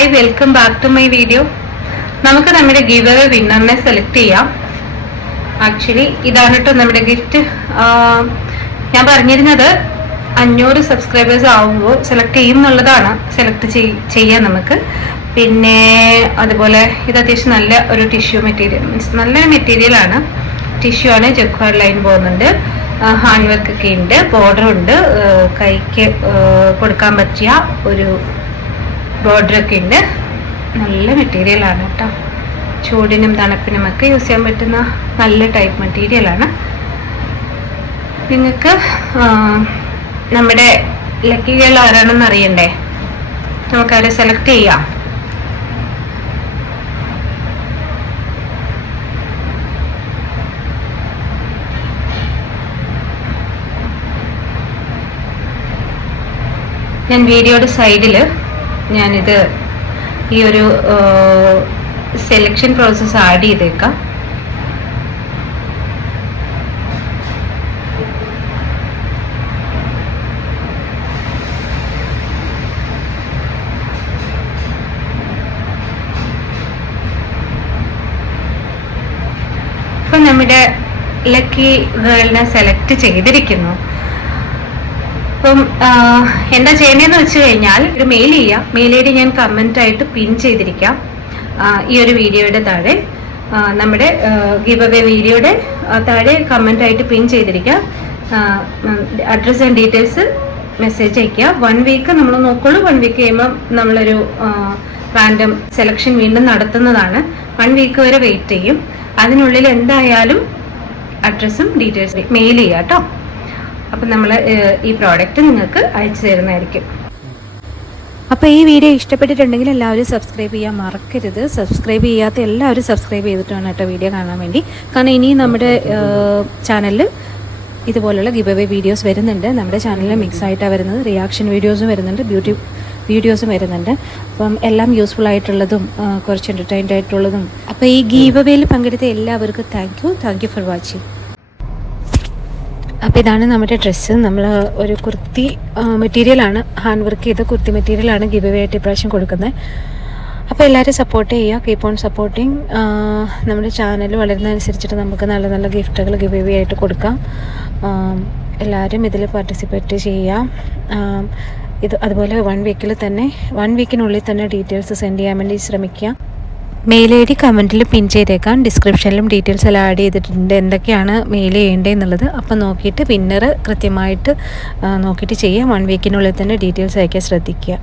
Hi, welcome back to my video. നമുക്ക് നമ്മുടെ give away വിന്നറിനെ സെലക്ട് ചെയ്യാം. ആക്ച്വലി ഇതാണ് കേട്ടോ നമ്മുടെ ഗിഫ്റ്റ്. ഞാൻ പറഞ്ഞിരുന്നത് 500 സബ്സ്ക്രൈബേഴ്സ് ആവുമ്പോൾ സെലക്ട് ചെയ്യും എന്നുള്ളതാണ്. സെലക്ട് ചെയ്യാം നമുക്ക്. പിന്നെ അതുപോലെ ഇത് അത്യാവശ്യം നല്ല ഒരു ടിഷ്യൂ മെറ്റീരിയൽ, മീൻസ് നല്ലൊരു മെറ്റീരിയലാണ്. ടിഷ്യൂ ആണ്, ജക്വാർഡ് ലൈൻ പോകുന്നുണ്ട്, ഹാൻഡ് വർക്ക് ഒക്കെ ഉണ്ട്, ബോർഡർ ഉണ്ട്, കൈക്ക് കൊടുക്കാൻ പറ്റിയ ഒരു ബോർഡറൊക്കെ ഉണ്ട്. നല്ല മെറ്റീരിയലാണ് കേട്ടോ. ചൂടിനും തണുപ്പിനും ഒക്കെ യൂസ് ചെയ്യാൻ പറ്റുന്ന നല്ല ടൈപ്പ് മെറ്റീരിയലാണ്. നിങ്ങൾക്ക് നമ്മുടെ ലക്കി ഗേൾ ആരാണെന്ന് അറിയണ്ടേ? നമുക്കവരെ സെലക്ട് ചെയ്യാം. ഞാൻ വീഡിയോയുടെ സൈഡിൽ ഞാനിത് ഈ ഒരു സെലക്ഷൻ പ്രോസസ്സ് ആഡ് ചെയ്തേക്കാം. ഇപ്പം നമ്മുടെ ലക്കി ഗേളിനെ സെലക്ട് ചെയ്തിരിക്കുന്നു. അപ്പം എന്താ ചെയ്യേണ്ടതെന്ന് വെച്ച് കഴിഞ്ഞാൽ ഒരു മെയിൽ ചെയ്യാം. മെയിൽ ഐ ഡി ഞാൻ കമന്റ് ആയിട്ട് പിൻ ചെയ്തിരിക്കാം ഈ ഒരു വീഡിയോയുടെ താഴെ. നമ്മുടെ ഗിവ് അവേ വീഡിയോയുടെ താഴെ കമന്റ് ആയിട്ട് പിൻ ചെയ്തിരിക്കാം. അഡ്രസ് ആൻഡ് ഡീറ്റെയിൽസ് മെസ്സേജ് അയക്കുക. 1 വീക്ക് നമ്മൾ നോക്കുള്ളൂ. 1 വീക്ക് കഴിയുമ്പോൾ നമ്മളൊരു റാൻഡം സെലക്ഷൻ വീണ്ടും നടത്തുന്നതാണ്. 1 വീക്ക് വരെ വെയിറ്റ് ചെയ്യും. അതിനുള്ളിൽ എന്തായാലും അഡ്രസ്സും ഡീറ്റെയിൽസും മെയിൽ ചെയ്യാം കേട്ടോ. അപ്പം നമ്മൾ ഈ പ്രോഡക്റ്റ് നിങ്ങൾക്ക് അയച്ചു തരുന്നതായിരിക്കും. അപ്പോൾ ഈ വീഡിയോ ഇഷ്ടപ്പെട്ടിട്ടുണ്ടെങ്കിൽ എല്ലാവരും സബ്സ്ക്രൈബ് ചെയ്യാൻ മറക്കരുത്. സബ്സ്ക്രൈബ് ചെയ്യാത്ത എല്ലാവരും സബ്സ്ക്രൈബ് ചെയ്തിട്ട് വേണം കേട്ടോ വീഡിയോ കാണാൻ വേണ്ടി. കാരണം ഇനി നമ്മുടെ ചാനലിൽ ഇതുപോലുള്ള ഗിവ് അവേ വീഡിയോസ് വരുന്നുണ്ട്. നമ്മുടെ ചാനലിൽ മിക്സ് ആയിട്ടാണ് വരുന്നത്. റിയാക്ഷൻ വീഡിയോസും വരുന്നുണ്ട്, ബ്യൂട്ടി വീഡിയോസും വരുന്നുണ്ട്. അപ്പം എല്ലാം യൂസ്ഫുൾ ആയിട്ടുള്ളതും കുറച്ച് എൻ്റർടൈൻഡ് ആയിട്ടുള്ളതും. അപ്പോൾ ഈ ഗിവ് അവേയിൽ പങ്കെടുത്ത എല്ലാവർക്കും താങ്ക് യു ഫോർ വാച്ചിങ്. അപ്പോൾ ഇതാണ് നമ്മുടെ ഡ്രസ്സ്. നമ്മൾ ഒരു കുർത്തി മെറ്റീരിയലാണ്, ഹാൻഡ് വർക്ക് ചെയ്ത കുർത്തി മെറ്റീരിയലാണ് ഗിവ് അവേ ആയിട്ട് ഇപ്രാവശ്യം കൊടുക്കുന്നത്. അപ്പോൾ എല്ലാവരും സപ്പോർട്ട് ചെയ്യുക, കീപ്പ് ഓൺ സപ്പോർട്ടിങ്. നമ്മുടെ ചാനൽ വളരുന്നതനുസരിച്ചിട്ട് നമുക്ക് നല്ല നല്ല ഗിഫ്റ്റുകൾ ഗിവ് അവേ ആയിട്ട് കൊടുക്കാം. എല്ലാവരും ഇതിൽ പാർട്ടിസിപ്പേറ്റ് ചെയ്യാം. ഇത് അതുപോലെ 1 വീക്കിനുള്ളിൽ തന്നെ ഡീറ്റെയിൽസ് സെൻഡ് ചെയ്യാൻ വേണ്ടി ശ്രമിക്കുക. മെയിൽ ഐ ഡി കമൻറ്റിൽ പിൻ ചെയ്തേക്കാം. ഡിസ്ക്രിപ്ഷനിലും ഡീറ്റെയിൽസ് എല്ലാം ആഡ് ചെയ്തിട്ടുണ്ട്, എന്തൊക്കെയാണ് മെയിൽ ചെയ്യേണ്ടതെന്നുള്ളത്. അപ്പം നോക്കിയിട്ട് പിന്നർ കൃത്യമായിട്ട് നോക്കിയിട്ട് ചെയ്യാം. 1 വീക്കിനുള്ളിൽ തന്നെ ഡീറ്റെയിൽസ് അയക്കാൻ ശ്രദ്ധിക്കുക.